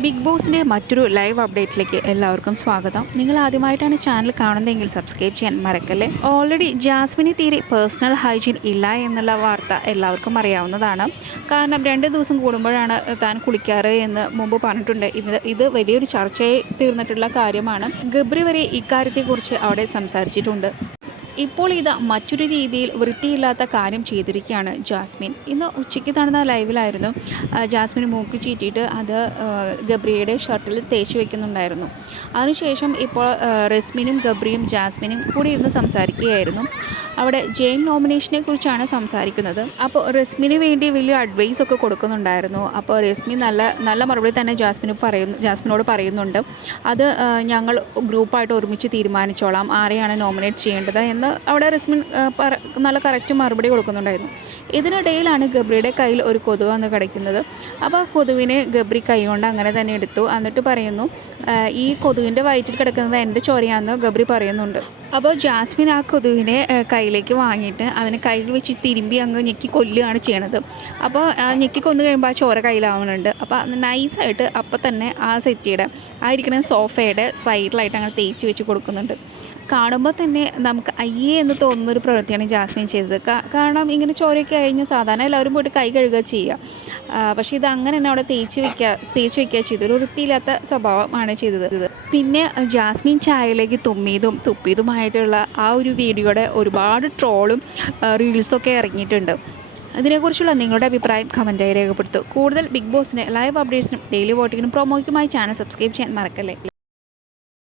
Big ബോസിന്റെ മറ്റൊരു live അപ്ഡേറ്റിലേക്ക് എല്ലാവർക്കും സ്വാഗതം. നിങ്ങൾ ആദ്യമായിട്ടാണ് ചാനൽ കാണുന്നതെങ്കിൽ സബ്സ്ക്രൈബ് ചെയ്യാൻ മറക്കല്ലേ? ഓൾറെഡി ജാസ്മിന് തീരെ പേഴ്സണൽ ഹൈജീൻ ഇല്ല എന്നുള്ള വാർത്ത എല്ലാവർക്കും അറിയാവുന്നതാണ്. കാരണം രണ്ട് ദിവസം കൂടുമ്പോഴാണ് താൻ കുളിക്കാറ് എന്ന് മുമ്പ് പറഞ്ഞിട്ടുണ്ട്. ഇത് ഇത് വലിയൊരു ചർച്ചയായി തീർന്നിട്ടുള്ള കാര്യമാണ്. ഗബ്രി വരെ ഇക്കാര്യത്തെക്കുറിച്ച് അവിടെ സംസാരിച്ചിട്ടുണ്ട്. ഇപ്പോൾ ഇത് മറ്റൊരു രീതിയിൽ വൃത്തിയില്ലാത്ത കാര്യം ചെയ്തിരിക്കുകയാണ് ജാസ്മിൻ. ഇന്ന് ഉച്ചയ്ക്ക് നടന്ന ലൈവിലായിരുന്നു ജാസ്മിൻ മൂക്ക് ചീറ്റിയിട്ട് അത് ഗബ്രിയുടെ ഷർട്ടിൽ തേച്ച് വെക്കുന്നുണ്ടായിരുന്നു. അതിനുശേഷം ഇപ്പോൾ റെസ്മിനും ഗബ്രിയും ജാസ്മിനും കൂടി ഇരുന്ന് സംസാരിക്കുകയായിരുന്നു. അവിടെ ജെയിൻ നോമിനേഷനെ കുറിച്ചാണ് സംസാരിക്കുന്നത്. അപ്പോൾ റസ്മിന് വേണ്ടി വലിയ അഡ്വൈസ് ഒക്കെ കൊടുക്കുന്നുണ്ടായിരുന്നു. അപ്പോൾ റസ്മി നല്ല നല്ല മറുപടി തന്നെ ജാസ്മിന് പറയുന്നു ജാസ്മിനോട് പറയുന്നുണ്ട്. അത് ഞങ്ങൾ ഗ്രൂപ്പായിട്ട് ഒരുമിച്ച് തീരുമാനിച്ചോളാം. ആരെയാണ് നോമിനേറ്റ് ചെയ്യേണ്ടത് എന്ന് അവിടെ റസ്മിൻ നല്ല കറക്റ്റ് മറുപടി കൊടുക്കുന്നുണ്ടായിരുന്നു. ഇതിനിടയിലാണ് ഗബ്രിയുടെ കയ്യിൽ ഒരു കൊതുക് വന്ന് കിടക്കുന്നത്. അപ്പോൾ ആ കൊതുവിനെ ഗബ്രി കൈകൊണ്ട് അങ്ങനെ തന്നെ എടുത്തു. എന്നിട്ട് പറയുന്നു ഈ കൊതുകിന്റെ വയറ്റിൽ കിടക്കുന്നത് എന്റെ ചോരയാണെന്ന് ഗബ്രി പറയുന്നുണ്ട്. അപ്പോൾ ജാസ്മിൻ ആ കൊതുവിനെ ആ, കയ്യിലേക്ക് വാങ്ങിയിട്ട് അതിനെ കയ്യിൽ വെച്ച് തിരുമ്പി അങ്ങ് ഞെക്കി കൊല്ലുകയാണ് ചെയ്യണത്. അപ്പോൾ ഞെക്കി കൊന്നു കഴിയുമ്പോൾ ആ ചോര കയ്യിലാവുന്നുണ്ട്. അപ്പോൾ നൈസായിട്ട് അപ്പം തന്നെ ആ സെറ്റിയുടെ ആ ഇരിക്കുന്ന സോഫയുടെ സൈഡിലായിട്ട് അങ്ങനെ തേച്ച് വെച്ച് കൊടുക്കുന്നുണ്ട്. കാണുമ്പോൾ തന്നെ നമുക്ക് അയ്യേ എന്ന് തോന്നുന്ന ഒരു പ്രവൃത്തിയാണ് ജാസ്മിൻ ചെയ്തത്. കാരണം ഇങ്ങനെ ചോരയൊക്കെ കഴിഞ്ഞ് സാധാരണ എല്ലാവരും പോയിട്ട് കൈ കഴുകുക ചെയ്യുക. പക്ഷേ ഇത് അങ്ങനെ തന്നെ അവിടെ തേച്ച് വയ്ക്കുക തേച്ച് വയ്ക്കുക ചെയ്തു ഒരു വൃത്തിയില്ലാത്ത സ്വഭാവമാണ് ചെയ്തത്. പിന്നെ ജാസ്മിൻ ചായയിലേക്ക് തുമ്മിയതും തുപ്പിയതുമായിട്ടുള്ള ആ ഒരു വീഡിയോയുടെ ഒരുപാട് ട്രോളും റീൽസൊക്കെ ഇറങ്ങിയിട്ടുണ്ട്. അതിനെക്കുറിച്ചുള്ള നിങ്ങളുടെ അഭിപ്രായം കമന്റായി രേഖപ്പെടുത്തു. കൂടുതൽ ബിഗ് ബോസിന് ലൈവ് അപ്ഡേറ്റ്സിനും ഡെയിലി വോട്ടിങ്ങിനും പ്രൊമോയ്ക്കുമായി ചാനൽ സബ്സ്ക്രൈബ് ചെയ്യാൻ മറക്കല്ലേ?